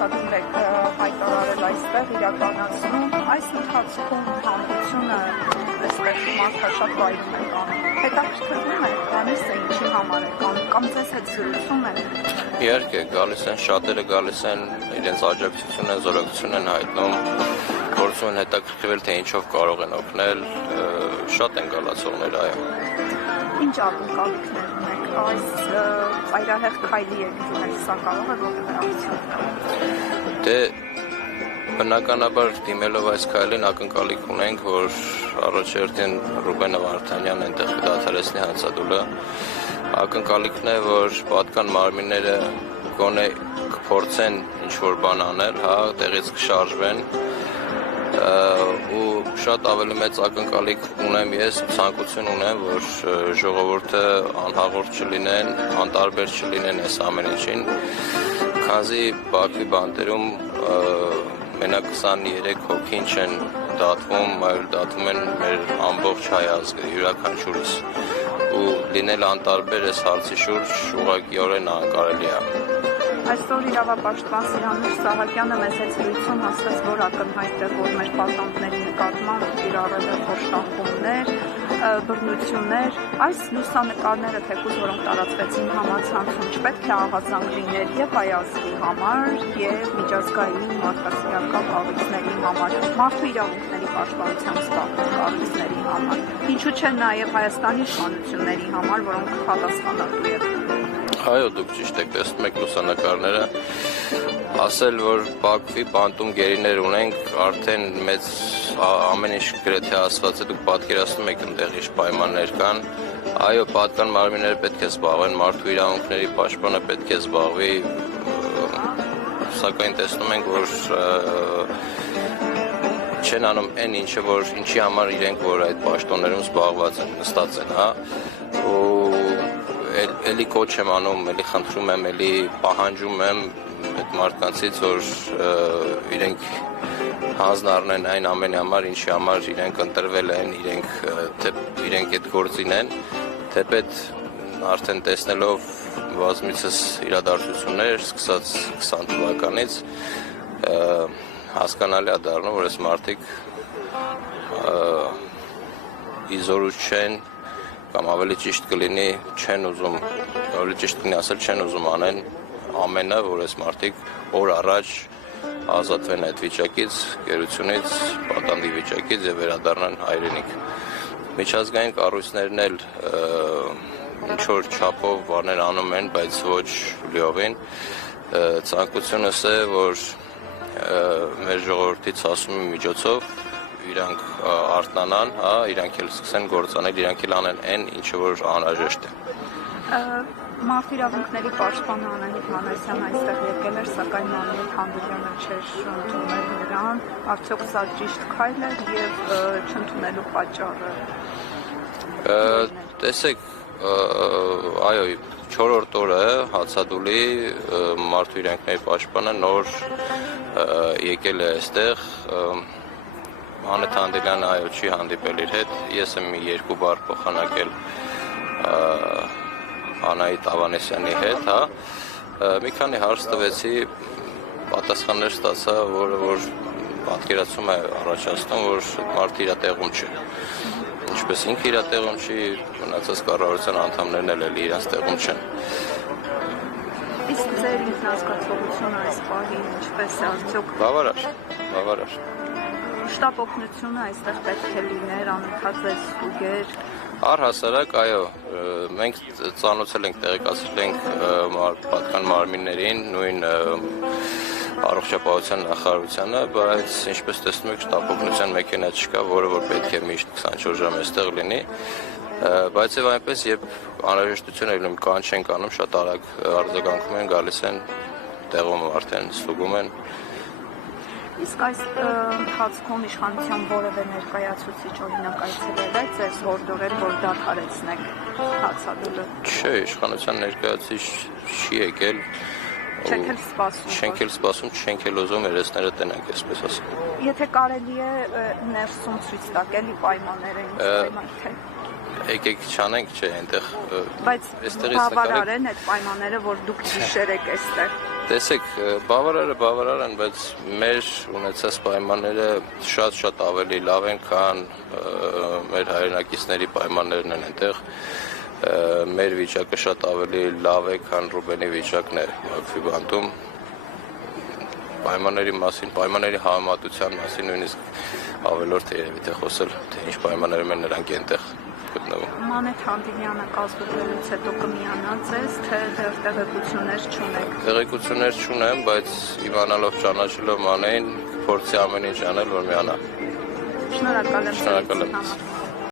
ցուցադրում եք հայտարարել այստեղ իրականացնում, այս ընթացքում հանդիպությունը այստեղ մարդաշատ վայրում եք անում։ Հետաքրքրվում է, կանես է ինչի համար եք անում, կամ ձեզ հետ զրուցում են։ Իհարկե, գալիս են, շատերը գալիս են, իրենց աջակցություն են, զորակցություն են հայտնում, փորձում են հետաքրքրվել, թե ինչով կարող են օգնել, շատ են գալացողներ, այո։ Ինչ ակնկալիքներ ունեք, այս ծայրահեղ քայլի եք դիմել, սա կարող է որևէ ակցիոն տալ։ Դե բնականաբար դիմելով այս քայլին ակնկալիք ունենք, որ առաջերտին Ռուբենը Վարդանյանն այնտեղ կդադարեցնի հանցադուլը։ Ակնկալիքն է, որ պատկան մարմինները գոնե կփորձեն ինչ-որ բան անել, տեղից կշարժվեն, ու շատ ավելի մեծ ակնկալիք ունեմ ես, ցանկություն ունեմ, որ ժողովուրդը անհաղորդ չլինեն, անտարբեր չլինեն այս ամեն ինչին, քանզի Բաքվի բանտերում մենակ 23 հոգին չեն դատվում, այլ դատվում են մեր ամբողջ հայ ազգը, յուրաքանչյուրս, ու լինել անտարբեր այս հարցի շուրջ ուղղակիորեն անկարելի է։ Այսօր իրավապաշտպան Սիրանուշ Սահակյանը մեզ հետ զրույցում ասաց, որ ակնհայտ է, որ մեր պատանդների նկատմամբ կիրառել է խոշտանգումներ, բռնություններ, այս լուսանկարները թեկուզ, որոնք տարածվեցին համացանցում, չպետք է ահազանգ լիներ եւ հայ ազգի համար եւ միջազգային մարդասիրական կառույցների համար, մարդու իրավունքների պաշտպանության զբաղվող կառույցների համար, ինչու՞ չէ նաեւ Հայաստանի իշխանությունների համար, որոնք պատասխանատու են։ Այո, դուք ճիշտ եք, տեսնում եք լուսանկարները, ասել, որ Բաքվի բանտում գերիներ ունենք, արդեն մեծ ամեն ինչ գրեթե ասված է, դուք պատկերացնում եք ընդեղ ինչ պայմաններ կան, այո, պատկան մարմինները պետք է զբաղվեն, մարդու իրավունքների պաշտպանը պետք է զբաղվի, սակայն տեսնում ենք, որ չեն անում այն ինչը, որ ինչի համար իրենք, որ այդ պաշտոններում զբաղված են, նստած են, էլի կոչ եմ անում, էլի խնդրում եմ, էլի պահանջում եմ այդ մարդկանցից, որ իրենք հանձն առնեն այն ամենի համար, ինչի համար իրենք ընտրվել են, իրենք այդ գործին են, թեպետ արդեն տեսնելով բազմիցս իրադարձություններ, սկսած 20 թվականից, հասկանալի է դառնում, որ այս մարդիկ իզորուց չեն, կամ ավելի ճիշտ կլինի չեն ուզում, ավելի ճիշտ կլինի ասել չեն ուզում անեն ամենը, որ այս մարդիկ օր առաջ ազատվեն այդ վիճակից, գերությունից, պատանդի վիճակից եւ վերադառնան հայրենիք։ Միջազգային կառույցներն էլ ինչ-որ չափով բաներ անում են, բայց ոչ լիովին։ Ցանկությունս է, որ մեր ժողովրդից ասում միջոցով իրանք արթնանան, իրանք էլ սկսեն գործանել, իրանք էլ անեն այն, ինչը որ անհրաժեշտ է։ Մարդու իրավունքների պաշտպանը Անահիտ Մանասյանն այստեղ եկել էր, սակայն Մանուել Խանդիյանը չէր ընդունել նրան, արդյոք սա ճիշտ քայլ է եւ չընդունելու պատճառը։ Տեսեք, այո, 4-րդ օրը հացադուլի մարդու իրավունքների պաշտպանը նոր եկել է այստեղ, Անետ Հանդիլյանը այո չի հանդիպել իր հետ, ես եմ մի 2 բառ փոխանակել Անահիտ Ավանեսյանի հետ, մի քանի հարց տվեցի, պատասխաններ ստացա, որը որ պատկերացում է առաջացնում, որ մարդը իր տեղում չի։ Ինչպես ինքը իր տեղում չի, մնացած կառավարության անդամներն էլ իրենց տեղում չեն։ Իսկ ձեր ինքնազգացողությունը այս պահին ինչպես է, արդյոք բավարար։ Շտապ օգնությունը այստեղ պետք է լիներ, անընդհատ ձեզ ստուգեր։ Առհասարակ, այո, մենք ծանոթացել ենք, տեղեկացրել ենք պատկան մարմիններին, նույն առողջապահության նախարարությանը, բայց ինչպես տեսնում եք, շտապ օգնության մեքենա չկա, որը որ պետք է միշտ 24 ժամ այստեղ լինի, բայց եւ այնպես, երբ անհրաժեշտություն է լինում, կան չենք անում, շատ արագ արձագանքում են, գալիս են, տեղում արդեն ստուգում են։ Իսկ այս ընթացքում իշխանության որևէ ներկայացուցիչ օրինակ այցելել է ձեզ հորդորել, որ դադարեցնեք հացադուլը։ Չէ, իշխանության ներկայացուցիչ չի եկել։ Չենք էլ սպասում։ Չենք էլ սպասում, չենք էլ ուզում երեսները տնենք, այսպես ասեմ։ Եթե կարելի է ներսում ցույց տալ էլի պայմանները, ինչ պայման թե։ Եկեք չանենք, չէ, այնտեղ։ Բայց բավարար են այդ պայմանները, որ դուք գիշեր եք այստեղ։ Տեսեք, բավարար են, բայց մեր ունեցած պայմանները շատ ավելի լավ են, քան մեր հայրենակիցների պայմաններն են այնտեղ։ Մեր վիճակը շատ ավելի լավ է, քան Ռուբենի վիճակն է Բաքվի բանտում։ Պայմանների համեմատության մասին նույնիսկ ավելորդ է երևի թե խոսել, թե ինչ պայմաններում են նրանք այնտեղ գտնվում։ Մանեթ Հանդիվյանը կազմվելուց հետո կմիանաց ես, թե դեռ տեղեկություններ չունեք։ Տեղեկություններ չունեմ, բայց իմանալով ճանաչելով Մանեին, փորձի ամեն ինչ անել, որ միանա։ Շնորհակալ եմ։ Շնորհակալ եմ։